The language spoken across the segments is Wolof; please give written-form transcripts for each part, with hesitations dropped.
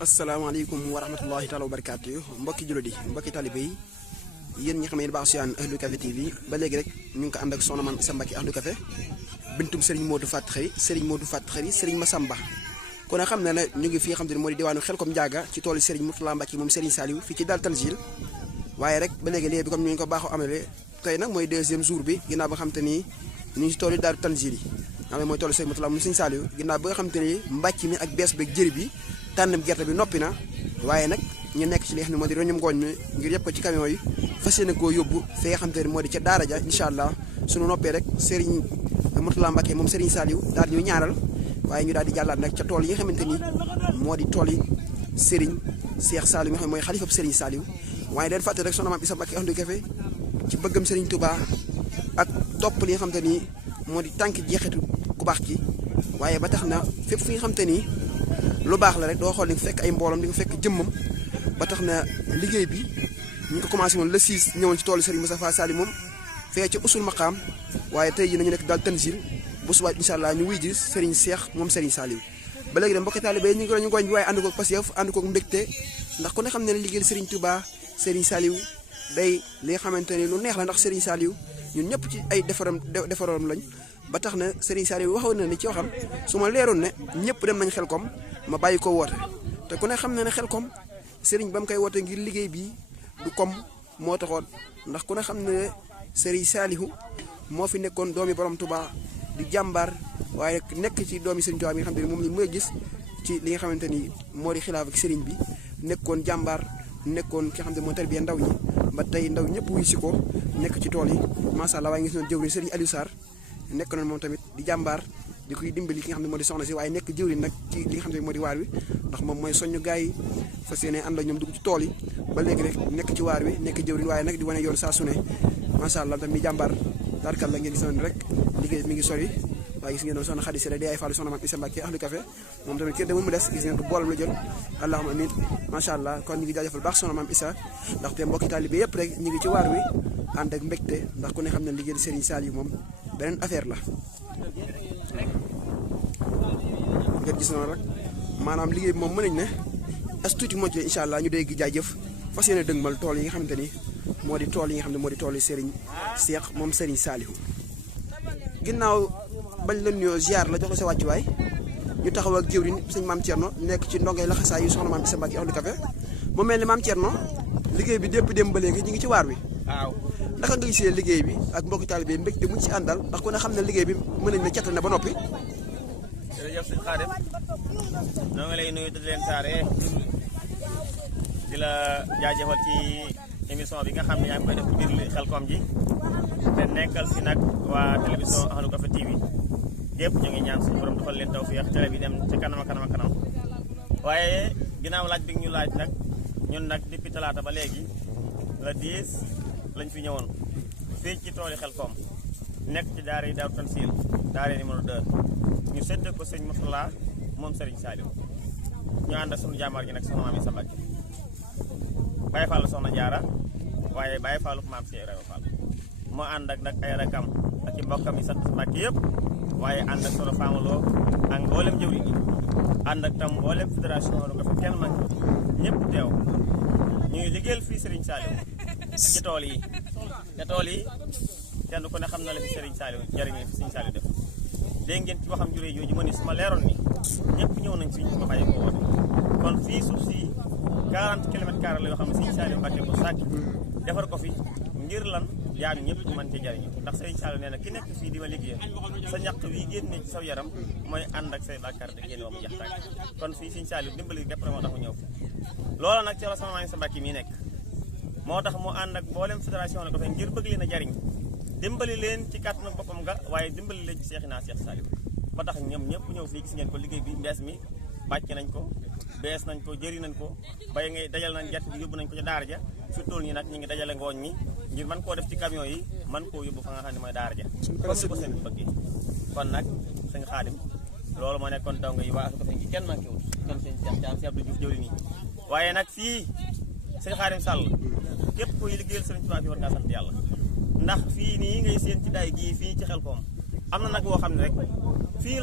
asalaamaaleykum wa rahmatullahi taala wa barakaatu mbokki jullit yi mbokki talibé yi yéen ñi xam ne baax siyaan Ahlu Café TV ba léegi rek ñu ngi ko ànd ak soxna Maam Issa Mbacké Ahlu Café bintum Serigne Modou Faty Khary Serigne Massamba kon nag xam ne ne ñu ngi fi xam te ne moo di diwaanu Xelkom Njaaga ci toolu Serigne Mourtala Mbacké moom Serigne Saliou fii ci Daal Tanzil waaye rek ba léegi léegi bi comme ñu ngi ko baaxoo amale tey nag mooy deuxième jour bi ginnaaw ba nga xam te ni ñu ngi ci toolu Daal Tanzil yi xam ne mooy toolu Serigne Mourtala moom Serigne Saliou ginnaaw ba nga xam te ni mbàcc mi ak bees beeg jëri bi tànnam gerte bi noppi na waaye nag ñu nekk ci li nga xam ne moo di roñum ngooñ mi ngir yëpp ko ci camion yi fas yéene koo yóbbu fi nga xam te ne moo di ca daara ja incha allah suñu noppee rek Serigne Mourtala Mbacké moom Serigne Saliou daal ñu ñaaral waaye ñu daal di jàllaat nag ca tool yi nga xamante ni moo di tool yi Serigne Cheikh Saliou nga xam ne mooy xalifab Serigne Saliou waaye dañ fàtte rek soxna Maam Issa Mbacké Ahlu Café ci bëggam Serigne Touba ak topp li nga xamante ni moo di tànk jeexitu ku baax ci waaye ba tax na fépp fi nga xamante ni lu baax la rek doo xool ni nga fekk ay mboolam di nga fekk jëmmam ba tax na liggéey bi ñu ngi ko commencé woon le 6 ñëwoon ci toolu Serigne Moustapha Saliou moom fee ca usul maqaam waaye tey ji nañu nekk Daal Tanzil bu subaat incha allah ñu wuy ji Serigne Cheikh moom Serigne Saliou ba léegi de mbokki taalibe ñu ngi roñu ngooñ bi waaye ànd koog pasiyaf ànd koog mbégte ndax ku ne xam ne ne liggéeyal Serigne Touba Serigne Saliou day li nga xamante ni lu neex la ndax Serigne Saliou ñun ñëpp ci ay defaram lañ ba tax na Serigne Saliou waxoon na ni ci waxam su ma leeroon ne ñëpp dem nañ Xelkom ma bàyyi ko woote te ku ne xam ne ne Xelkom Serigne ba mu koy woote ngir liggéey bi du kom moo taxoon ndax ku ne xam ne Serigne Saliou moo fi nekkoon doomi borom Touba di jàmbaar waaye nekk ci doomi Serigne Touba bi nga xam ne moom la mooy gis ci li nga xamante ni moo di xilaaf ak Serigne bi nekkoon jàmbaar nekkoon ki nga xam ne moo tarbiya ndaw ñi ba tey ndaw ñëpp wuy si ko nekk ci tool yi macha allah waaye ngi si noonu jëwriñ Serigne Aliou Sarr nekk noonu moom tamit di jàmbaar di koy dimbali ki nga xam ne moo di soxna si waaye nekk jëwriñ nag ci li nga xam ne moo di waar wi ndax moom mooy soññu gars yi fas yéene ànd ak ñoom dugg ci tool yi ba léegi rek nekk ci waar wi nekk jëwriñ waaye nag di wane yoon saa su ne macha allah tamit mi jàmbaar tarkal la ngeen gis noonu rek liggéey mi ngi sori waaye gis ngeen noonu soxna Khady Sere di ay fàllu soxna Maam Issa Mbacké Ahlu Café moom tamit kenn demul mu des gis ngeen ko boolam la jël allahumma amin macha allah kon ñu ngi jaajëfal baax soxna Maam Issa ndaxte mbokki taalibe yëpp rek ñu ngi ci waar wi ànd ak mbégte ndax ku ne xam ne liggéey Serigne Saliou moom beneen affaire la ngeen gis noonu rek maanaam liggéey bi moom mën nañ ne as tuuti moo ci incha allah ñu dégg jaajëf fas yéene dëgmal tool yi nga xamante ni moo di tool yi nga xam ne moo di tool yi Serigne Cheikh moom Serigne Saliou ginnaaw bañ la nuyoo ziar la jox la sa wàccuwaay ñu taxaw ak jëwriñ sëñ Maam Thierno nekk ci ndongay laxasaay yu soxna Maam Issa Mbacké Ahlu Café mu mel ni Maam Thierno liggéey bi dépp dem ba léegi ñu ngi ci waar wi waaw naka nga gisee liggéey bi ak mbokki taalibe mbégte mu ci àndal ndax ku ne xam ne liggéey bi mën nañ ne cat na ba noppi. jërëjëf sëñ Xaadim noo ngi lay nuyu di leen saare di la jaajëfal ci émission bi nga xam ne yaa ngi koy def ci biir Xelkom ji te nekkal fi nag waa télévision Ahlu Café TV yëpp ñu ngi ñaan suñu borom defal leen tawfiix télé bi dem ci kanam a kanam a kanam waaye ginnaaw laaj bi ñu laaj nag ñun nag depuis talaata ba léegi la 10 lañ fi ñëwoon fii ci tooli Xelkom nekk ci daara yi Daal Tanzil daara numéro 2 ñu séddee ko sëñ Mourtala moom Serigne Saliou ñu ànd ak sunu jàmbaar ji nag soxna Maam Issa Mbacké Baye Fall soxna Jaara waaye Baye Fallu Maam Cheikh Ibrahima Fall moo ànd ak nag ay rakam ak i mbokkam yi sant Mbacké yëpp waaye ànd ak sunu faamaloo ak mboolem jëwriñ yi ànd ak tam mboolem fédération Ahlu Café kenn man ñëpp teew ñuy liggéeyal fii Serigne Saliou ci tool yi te tool yi kenn ku ne xam na la fi Serigne Saliou jariñ fi Serigne Saliou def dégg ngeen ci waxam juree jooju ma ni su ma leeroon ni ñëpp ñëw nañ fi ma bàyyi ko woote kon fii suuf si 40 kilomètres carrés la yoo xam ne Serigne Saliou Mbacké ko sàkk defar ko fi ngir lan yaa ngi ñëpp mën ci jariñu ndax Serigne Saliou nee na ki nekk fii di ma liggéeyal sa ñaq wi génne ci saw yaram mooy ànd ak say bàkkaar di génne ba mu jax tàkk kon fii Serigne Saliou dimbali képp moo tax mu ñëw fi loola nag ci la sama Maam Issa Mbacké mii nekk moo tax mu ànd ak mboolem fédération Ahlu Café ngir bëgg leen a jariñ dimbali leen ci kàttanu boppam nga waaye dimbali leen ci Seexina Cheikh Saliou ba tax ñoom ñëpp ñëw fii gis ngeen ko liggéey bi mbees mi bàcc nañ ko bees nañ ko jëri nañ ko bay ngay dajal nañ gerte bi yóbbu nañ ko ci daara ja fi tool ñi nag ñu ngi dajale ngooñ mi ngir mën koo def ci camion yi mën koo yóbbu fa nga xam ne mooy daara ja comme ko seen bëggee kon nag sëñ Xaadim loolu moo nekkoon dongo yi waa Ahlu Café ngi kenn manqué wul kon sëñ Cheikh Thiam si Abdou Diouf jëwri nii waaye nag fii sëñ Xaadim Sall képp koy liggéeyal Sëriñ Tuubaa fi war ngaa sant yàlla ndax fii nii ngay seen ci daay gii fii ci Xelkom am na nag boo xam ne rek fii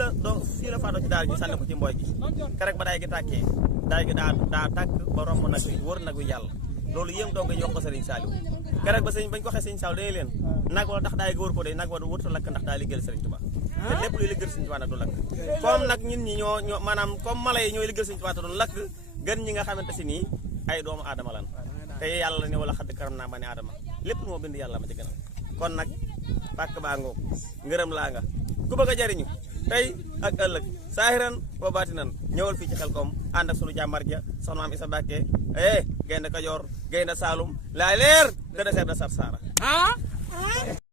la faatoo ci daara ji sànni ko ci mbooy gi kerek ba daay gi tàkkee daay gi daa tàkk ba romb nag wi wër nag wi yàlla loolu yéem dong ñu wax ko Serigne Saliou keroog ba bañ ko waxee Serigne Saliou dañuy leen nag wala tax daay gi wër ko de nag wala wërta lakk ndax daa liggéeyal Serigne Touba te lépp luy liggéeyal Serigne Touba nag du lakk comme nag ñun ñi ñoo maanaam comme mala yi ñooy liggéeyal Serigne Touba te du lakk gën ñi nga xamante si nii ay doomu aadama lan te yàlla ne wala xadd karam naa ba ne aadama lépp moo bind yàlla ma ci gënal kon nag pàkk baa ngoog ngërëm laa nga ku bëgg a jariñu tey ak ëllëg saahiran wa baatinan ñëwal fii ci Xelkom ànd ak sunu jàmbar ja soxna Maam Isa Mbàkke gaynde Kajoor gaynde Saalum laay leer gën a seet da sar saara